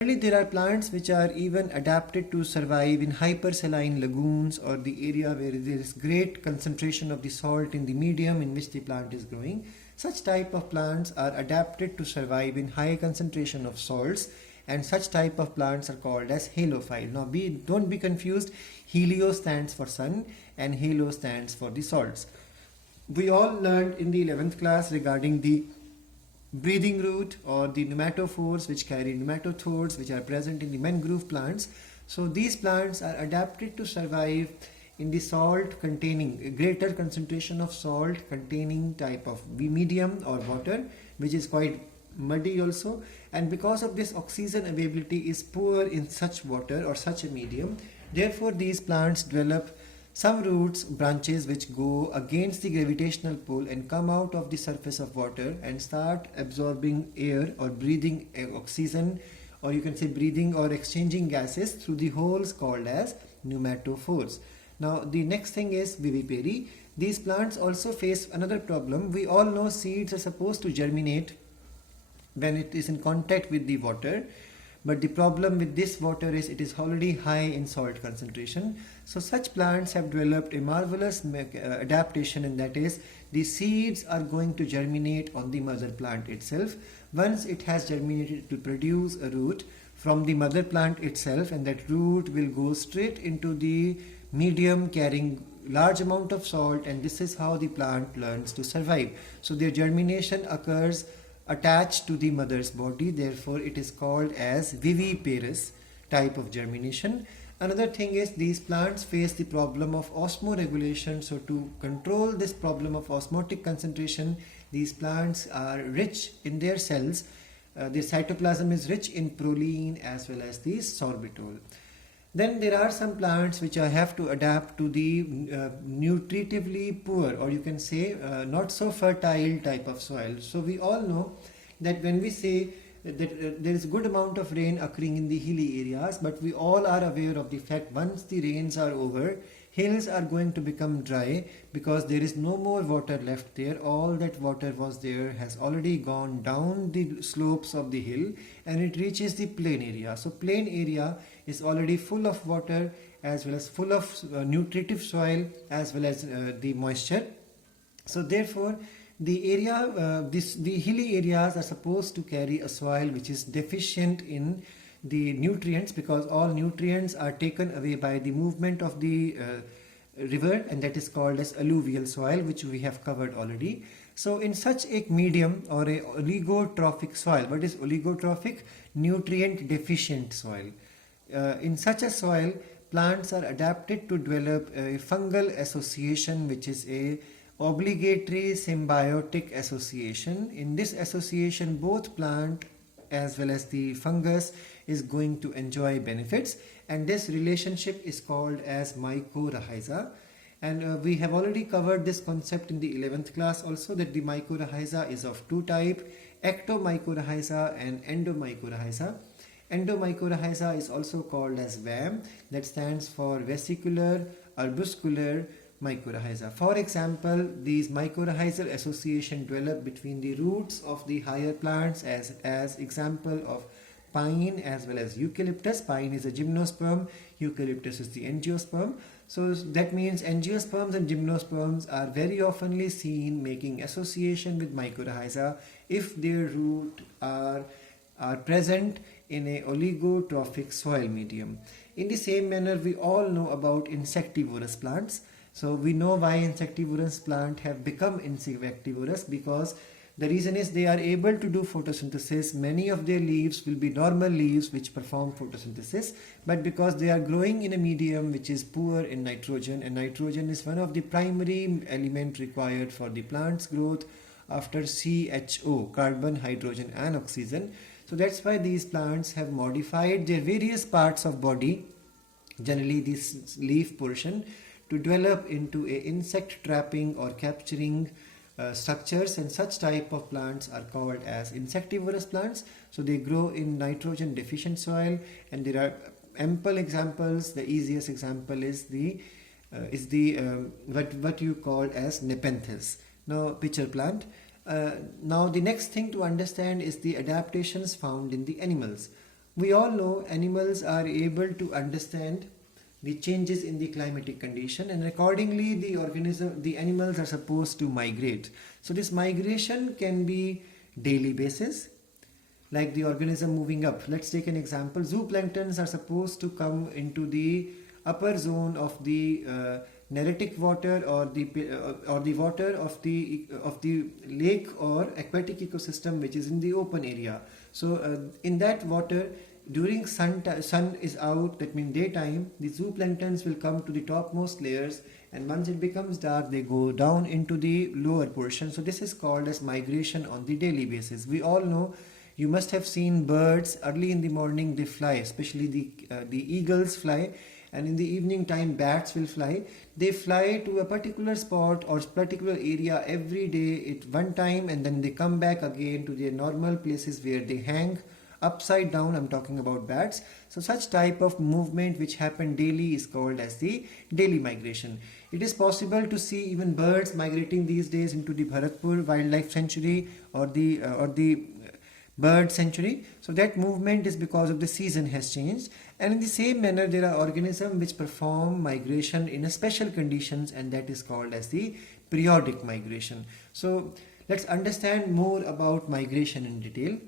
Similarly, there are plants which are even adapted to survive in hypersaline lagoons or the area where there is great concentration of the salt in the medium in which the plant is growing. Such type of plants are adapted to survive in high concentration of salts, and such type of plants are called as halophile. Now don't be confused. Helio stands for sun and halo stands for the salts. We all learned in the 11th class regarding the breathing root or the pneumatophores which carry nematodes which are present in the mangrove plants. So these plants are adapted to survive in the salt containing a greater concentration of salt containing type of medium or water, which is quite muddy also, and because of this oxygen availability is poor in such water or such a medium, therefore these plants develop some roots, branches which go against the gravitational pull and come out of the surface of water and start absorbing air or breathing oxygen, or you can say breathing or exchanging gases through the holes called as pneumatophores. Now the next thing is vivipary. These plants also face another problem. We all know seeds are supposed to germinate when it is in contact with the water, but the problem with this water is it is already high in salt concentration. So such plants have developed a marvelous adaptation, and that is the seeds are going to germinate on the mother plant itself. Once it has germinated, it will produce a root from the mother plant itself, and that root will go straight into the medium carrying large amount of salt, and this is how the plant learns to survive. So their germination occurs attached to the mother's body, therefore it is called as viviparous type of germination. Another thing is these plants face the problem of osmoregulation. So to control this problem of osmotic concentration, these plants are rich in their cells. Their cytoplasm is rich in proline as well as the sorbitol. Then there are some plants which have to adapt to the nutritively poor, or you can say not so fertile type of soil. So we all know that when we say that there is good amount of rain occurring in the hilly areas, but we all are aware of the fact once the rains are over, hills are going to become dry because there is no more water left there. All that water was there has already gone down the slopes of the hill and it reaches the plain area. So plain area is already full of water as well as full of nutritive soil as well as the moisture. So therefore the area, the hilly areas are supposed to carry a soil which is deficient in the nutrients, because all nutrients are taken away by the movement of the river, and that is called as alluvial soil, which we have covered already. So in such a medium or a oligotrophic soil, what is oligotrophic? Nutrient deficient soil. In such a soil, plants are adapted to develop a fungal association, which is a obligatory symbiotic association. In this association, both plant as well as the fungus is going to enjoy benefits, and this relationship is called as mycorrhiza. And we have already covered this concept in the 11th class also, that the mycorrhiza is of two types, ectomycorrhiza and endomycorrhiza. Endomycorrhiza is also called as VAM, that stands for vesicular arbuscular mycorrhiza. For example, these mycorrhizal association develop between the roots of the higher plants, as example of pine as well as eucalyptus. Pine is a gymnosperm, eucalyptus is the angiosperm. So that means angiosperms and gymnosperms are very oftenly seen making association with mycorrhiza if their root are present in a oligotrophic soil medium. In the same manner, we all know about insectivorous plants. So we know why insectivorous plants have become insectivorous, because the reason is they are able to do photosynthesis. Many of their leaves will be normal leaves which perform photosynthesis, but because they are growing in a medium which is poor in nitrogen, and nitrogen is one of the primary element required for the plant's growth after CHO, carbon, hydrogen and oxygen. So that's why these plants have modified their various parts of body, generally this leaf portion, to develop into a insect trapping or capturing structures, and such type of plants are called as insectivorous plants. So they grow in nitrogen deficient soil, and there are ample examples. The easiest example is what you call as Nepenthes. Now pitcher plant. Now the next thing to understand is the adaptations found in the animals. We all know animals are able to understand the changes in the climatic condition, and accordingly the animals are supposed to migrate. So this migration can be daily basis, like the organism moving up. Let's take an example. Zooplanktons are supposed to come into the upper zone of the neritic water, or the water of the lake or aquatic ecosystem which is in the open area. So in that water, during sun is out, that means daytime, the zooplanktons will come to the topmost layers, and once it becomes dark they go down into the lower portion. So this is called as migration on the daily basis. We all know, you must have seen birds early in the morning, they fly, especially the eagles fly, and in the evening time bats will fly. They fly to a particular spot or particular area every day at one time, and then they come back again to their normal places where they hang upside down. I'm talking about bats. So such type of movement which happen daily is called as the daily migration. It is possible to see even birds migrating these days into the Bharatpur Wildlife Sanctuary or the bird sanctuary. So that movement is because of the season has changed. And in the same manner, there are organisms which perform migration in a special conditions, and that is called as the periodic migration. So let's understand more about migration in detail.